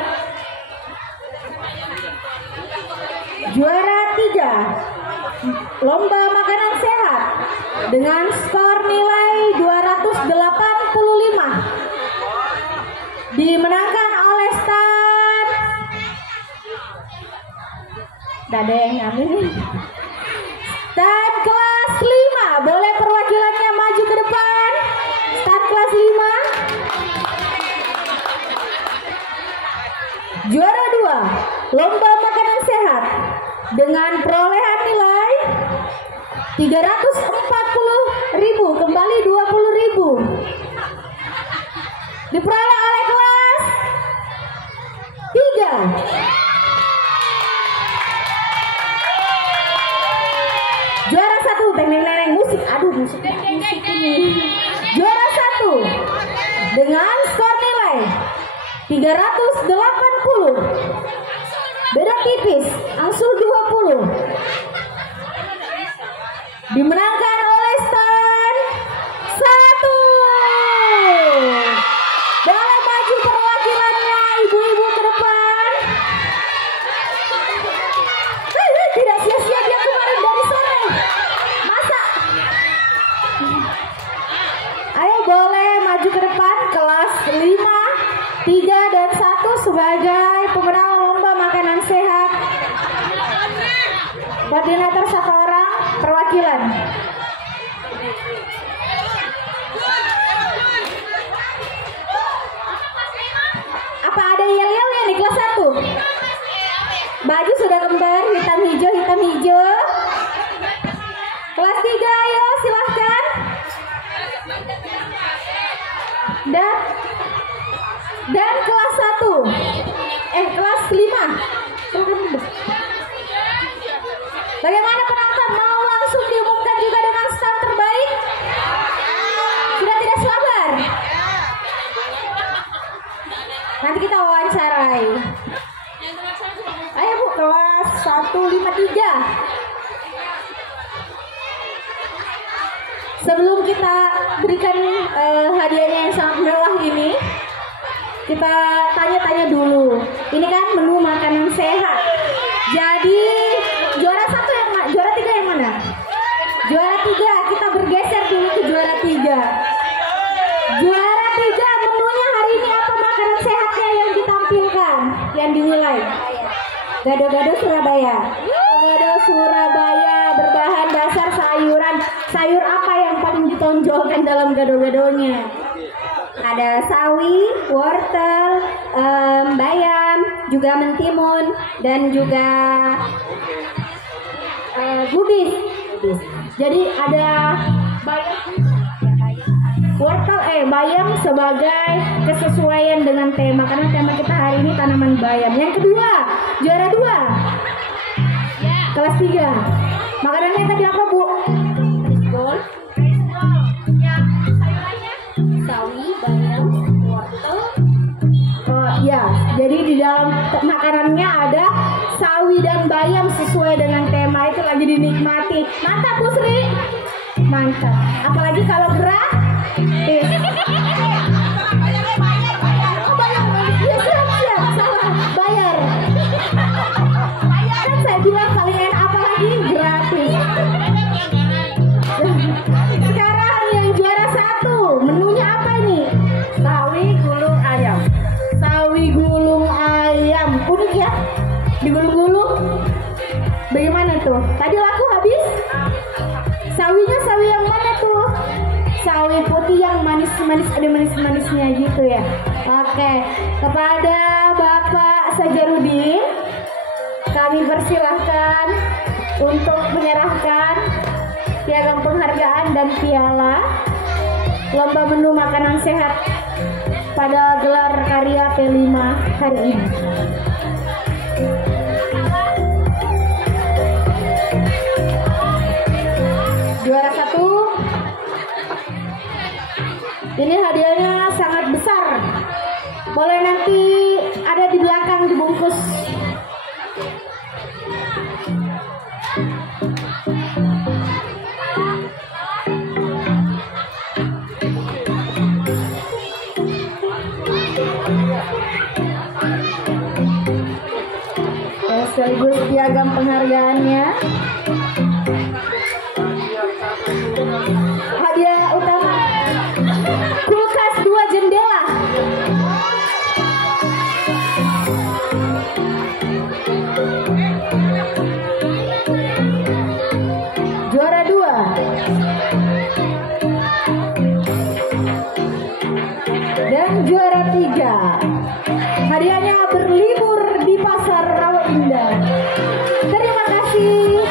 Juara 3 lomba makanan sehat dengan skor nilai 285 dimenangkan oleh stand Dadeng. Amin. Stand kelas 5, boleh perwakilannya maju ke depan. Stand kelas 5. Juara 2 lomba makanan sehat dengan perolehan nilai 340.000 kembali 20.000 diperoleh oleh kelas 3. Juara 1, teneng-teneng musik. Aduh, musik ini. Juara 1 dengan skor nilai 380. Beda tipis, angsul 20. Dimenangkan oleh stand 1. Boleh maju perwakilannya, ibu-ibu ke depan. Tidak sia-sia dia kemarin dari sore. Masa? Ayo boleh maju ke depan. Kelas 5, 3, dan 1 sebagai pemenang lomba makanan sehat. Koordinator 1 orang perwakilan. Apa ada yel-yelnya nih kelas 1? Baju sudah kembar, hitam hijau. Kelas 3, ayo silahkan. Dan kelas 1. Kelas 5. Bagaimana penonton? Mau langsung diumumkan juga dengan stand terbaik? Sudah tidak sabar? Nanti kita wawancarai. Ayo Bu, kelas 153. Sebelum kita berikan hadiahnya yang sangat mewah ini, kita tanya-tanya dulu. Ini kan menu makanan sehat. Jadi juara 1 yang mana? Juara 3 yang mana? Juara 3, kita bergeser dulu ke juara 3. Juara 3, menunya hari ini apa makanan sehatnya yang ditampilkan, yang dinilai? Gado-gado Surabaya. Gado Surabaya berbahan dasar sayuran. Sayur apa yang paling ditonjolkan dalam gado-gadonya? Ada sawi, wortel, bayam, juga mentimun, dan juga gubis. Jadi ada bayam, wortel, bayam sebagai kesesuaian dengan tema, karena tema kita hari ini tanaman bayam. Yang kedua, juara 2, kelas 3. Makanannya tadi apa Bu? Risbol. Sawi, bayam, wortel. Oh iya, jadi di dalam makanannya ada sawi dan bayam sesuai dengan tema, itu lagi dinikmati. Mantap Bu Sri, mantap. Apalagi kalau gratis. Oh bayar, ya siap, salah, bayar. Kan saya bilang paling enak, apalagi gratis. Sekarang yang juara 1, menunya apa nih? Sawi gulung ayam. Sawi gulung ayam, unik ya? Digulung-gulung. Bagaimana tuh? Tadi laku habis? Sawinya sawi yang mana tuh? Sawi putih yang manis-manis, ada manis-manisnya gitu ya. Oke, kepada Bapak Sajarudin kami persilahkan untuk menyerahkan piagam penghargaan dan piala lomba menu makanan sehat pada gelar karya P5 hari ini. Juara 1, ini hadiahnya sangat besar. Boleh nanti ada di belakang dibungkus. Sekaligus piagam penghargaannya. Hadiah utama kulkas 2 jendela. Juara 2, dan juara 3 hadiahnya berlibur di pasar Rawa Indah. Terima kasih.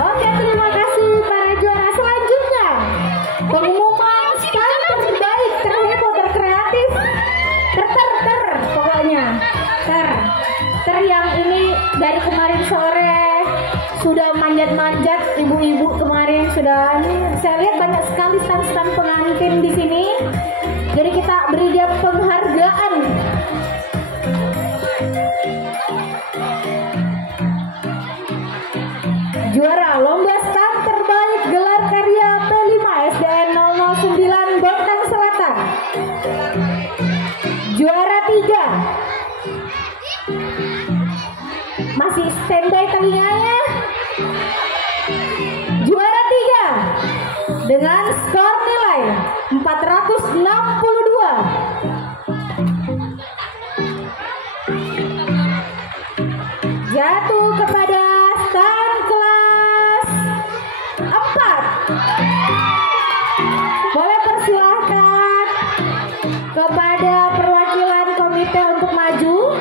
Oke, terima kasih para juara. Selanjutnya pengumuman starter terbaik, terheboh, terkreatif, pokoknya ter yang ini dari kemarin sore sudah manjat-manjat, ibu-ibu kemarin sudah, saya lihat banyak sekali stand-stand pengantin di sini. Jadi kita beri dia penghargaan. Juara lomba stand terbaik gelar karya P5 SDN 009 Bontang Selatan. Juara 3. Masih standby telinganya. Juara 3 dengan skor nilai 462. Jatuh kepada stand kelas 4. Boleh persilahkan kepada perwakilan komite untuk maju.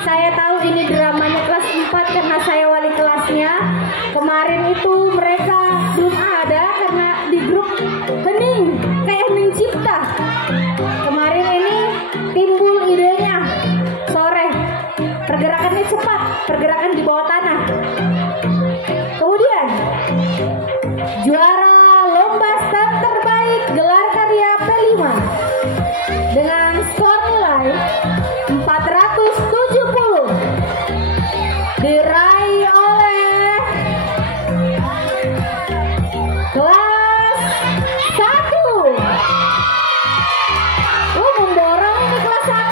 Saya tahu ini dramanya kelas 4 karena saya wali kelasnya. Kemarin itu mereka belum ada karena di grup hening, kayak hening cipta. Kemarin ini timbul idenya sore. menit cepat pergerakan di bawah tanah. Kemudian juara lomba stunt terbaik gelar karya P5 dengan skor nilai 470 diraih oleh kelas 1. Mendorong ini kelas 1.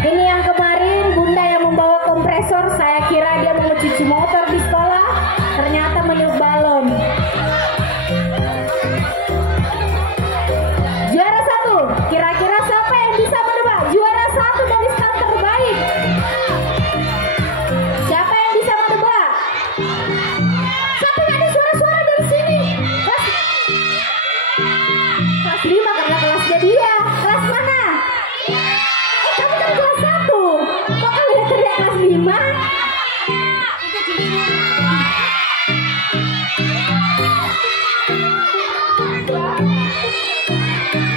Ini yang kemarin bunda yang membawa kompresor, saya kira dia mau mencuci motor di sekolah, ternyata meniup balon. Juara 1, kira-kira siapa yang bisa menebak juara 1 dari stunt terbaik? Siapa yang bisa menebak? Siapa yang ada suara-suara dari sini? Kelas 5 karena kelasnya dia. Kelas mana? Kamu kan kelas 1. Kok kamu udah teriak kelas 5?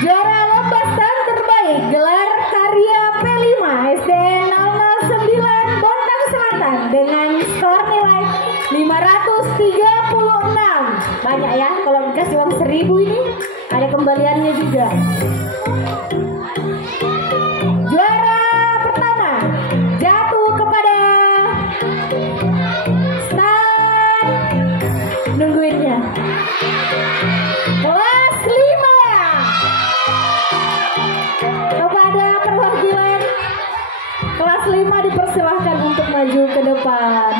Juara lomba stunt terbaik gelar karya P5 SD 009 Bontang Selatan dengan skor nilai 536. Banyak ya, kalau dikasih uang 1000 ini ada kembaliannya juga. Juara pertama jatuh kepada stunt, nungguinnya kelas 5. Kepada perwakilan kelas 5 dipersilahkan untuk maju ke depan.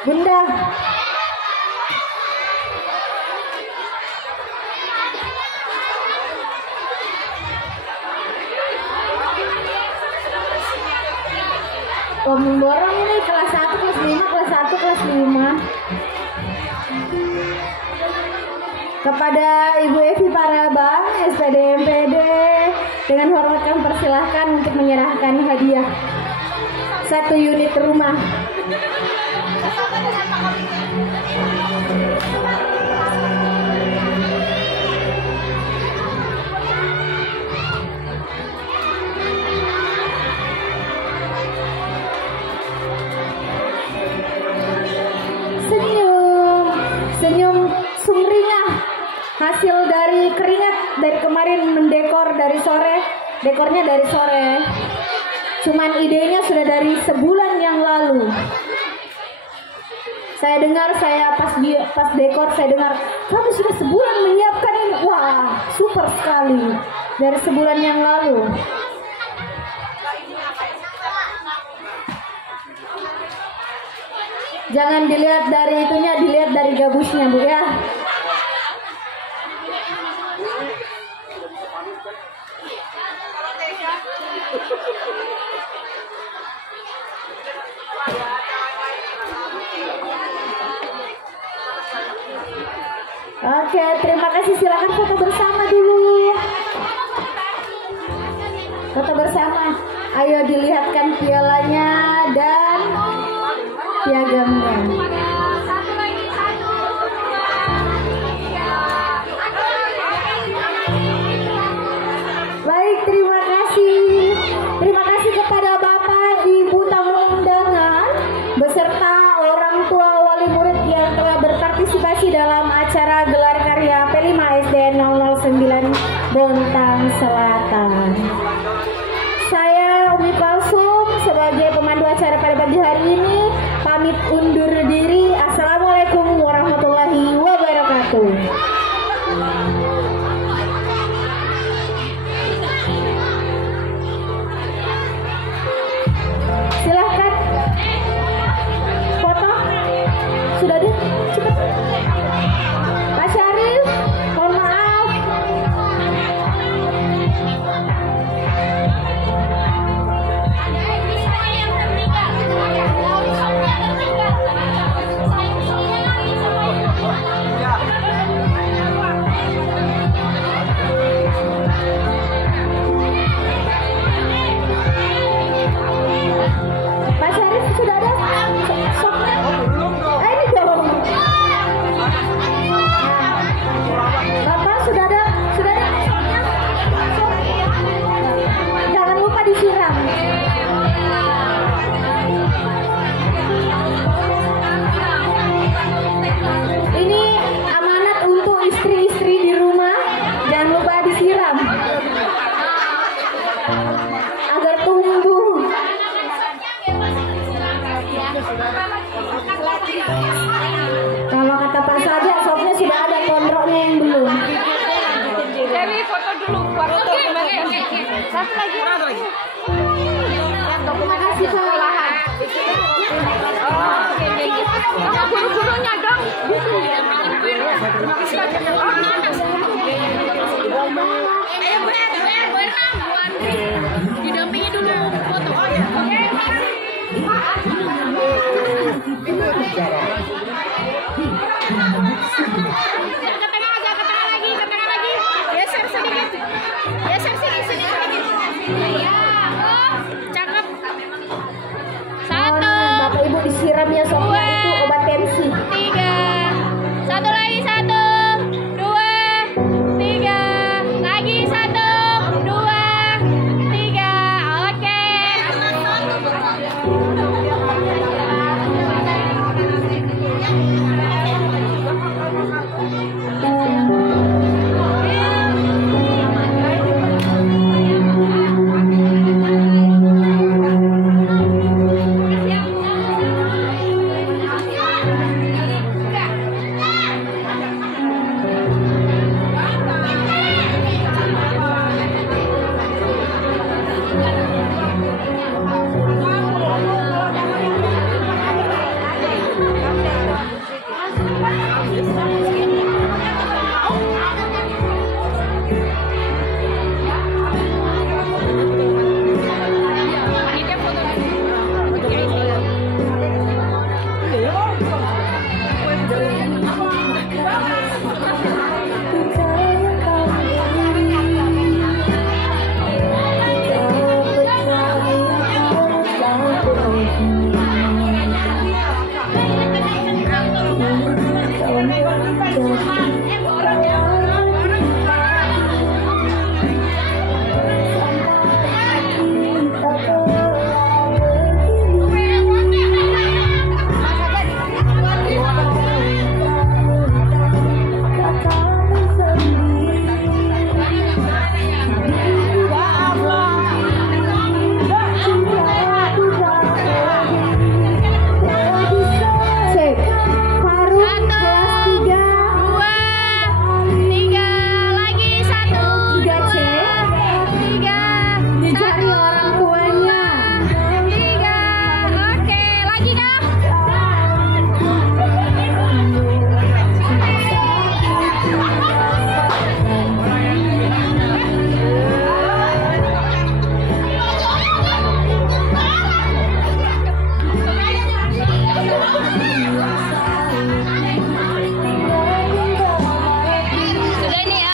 Bunda, memborong ini kelas 1, kelas 5, kelas 1, kelas 5. Kepada Ibu Evi Parabang, SPD MPD, dengan hormat kami persilahkan untuk menyerahkan hadiah 1 unit rumah. Senyum sumringah hasil dari keringat dari kemarin mendekor dari sore, dekornya dari sore. Cuman idenya sudah dari sebulan yang lalu. Saya dengar, pas dekor saya dengar kamu sudah sebulan menyiapkan ini. Wah, super sekali. Dari sebulan yang lalu. Jangan dilihat dari itunya, dilihat dari gabusnya, Bu ya. Oke, terima kasih. Silakan foto bersama dulu. Foto bersama. Ayo dilihatkan pialanya dan piagamnya. Baik, terima kasih. Terima kasih kepada Bapak, Ibu tamu undangan beserta orang tua wali murid yang telah berpartisipasi dalam acara gelar karya P5 SD 009 Bontang Selatan. Saya Umi Kalsum sebagai pemandu acara pada pagi hari ini pamit undur diri. Assalamualaikum warahmatullahi wabarakatuh. Silahkan foto. Sudah deh, cepat. Pak Syarif, mohon maaf. Satu lagi. Terima kasih sekolahan. Guru-gurunya dong. Didampingi dulu foto. Ke tengah lagi. Geser sedikit. Geser sini sedikit. Ya, oh, cakep. Satu. Bapak Ibu disiramnya Sofia itu obat tensi. 3. Satu lagi, 1, 2, 3. Lagi 1, 2, 3. Oke.